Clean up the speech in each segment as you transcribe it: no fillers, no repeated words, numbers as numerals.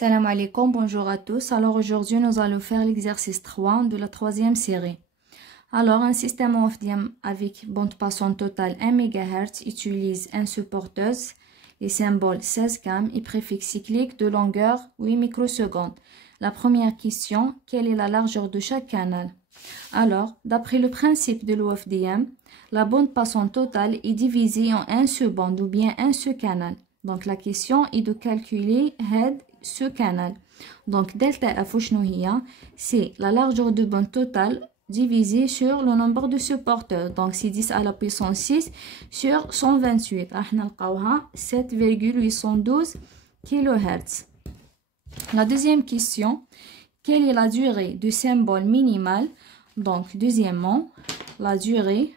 Salam alaikum, bonjour à tous. Alors aujourd'hui nous allons faire l'exercice 3 de la troisième série. Alors un système OFDM avec bande passante totale 1 MHz utilise un supporteuse, les symboles 16 cam et préfixe cyclique de longueur 8 microsecondes. La première question, quelle est la largeur de chaque canal? Alors, d'après le principe de l'OFDM, la bande passante totale est divisée en un seul bande ou bien un seul canal. Donc la question est de calculer ce canal. Donc delta F c'est la largeur de bande totale divisée sur le nombre de supporteurs. Donc c'est 10 à la puissance 6 sur 128. On a 7,812 kHz. La deuxième question, quelle est la durée du symbole minimal? Donc deuxièmement, la durée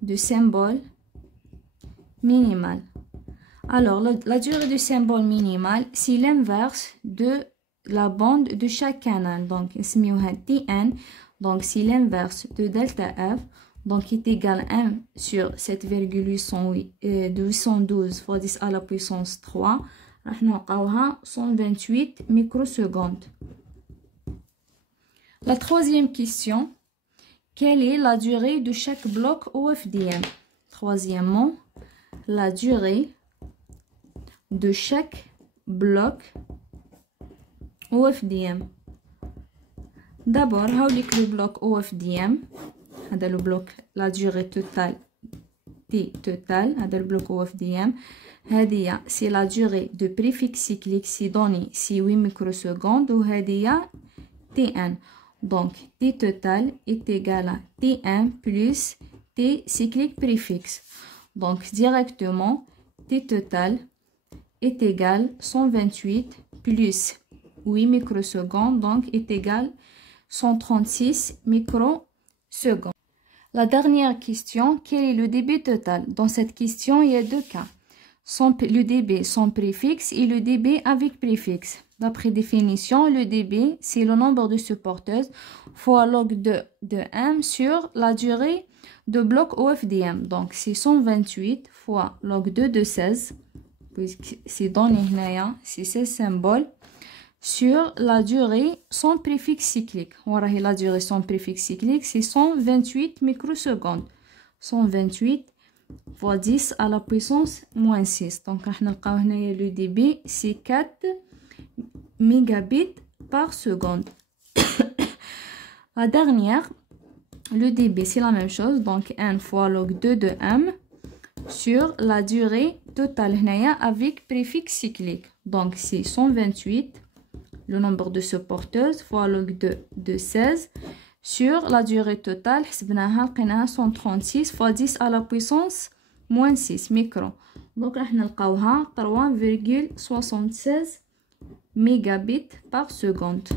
du symbole minimal. Alors, la durée du symbole minimal, c'est l'inverse de la bande de chaque canal. Donc, Tn, donc c'est l'inverse de delta F, donc qui est égal à 1 sur 7,812 fois 10 à la puissance 3. On a 128 microsecondes. La troisième question, quelle est la durée de chaque bloc OFDM? Troisièmement, la durée de chaque bloc OFDM. D'abord, le bloc OFDM, le bloc, la durée totale T total, le bloc OFDM, c'est la durée de préfixe cyclique, c'est donné, c'est 8 microsecondes, ou Tn. Donc, T total est égal à T1 plus T cyclique préfixe. Donc, directement, T total est égal à 128 plus 8 microsecondes, donc est égal à 136 microsecondes. La dernière question, quel est le dB total? Dans cette question, il y a deux cas. Le dB sans préfixe et le dB avec préfixe. D'après définition, le dB, c'est le nombre de supporteuses fois log de M sur la durée de bloc OFDM. Donc, c'est 128 fois log de 16, puisque c'est donné là, c'est ce symbole, sur la durée sans préfixe cyclique. La durée sans préfixe cyclique, c'est 128 microsecondes. 128 fois 10 à la puissance moins 6. Donc, le dB, c'est 4 mégabits par seconde. La dernière, le dB, c'est la même chose. Donc, 1 fois log 2 de M sur la durée totale avec préfixe cyclique. Donc, c'est 128, le nombre de supporteuses, fois log 2 de 16 sur la durée totale, 136 fois 10 à la puissance moins 6 micro. Donc, on a 3,76 mégabits par seconde.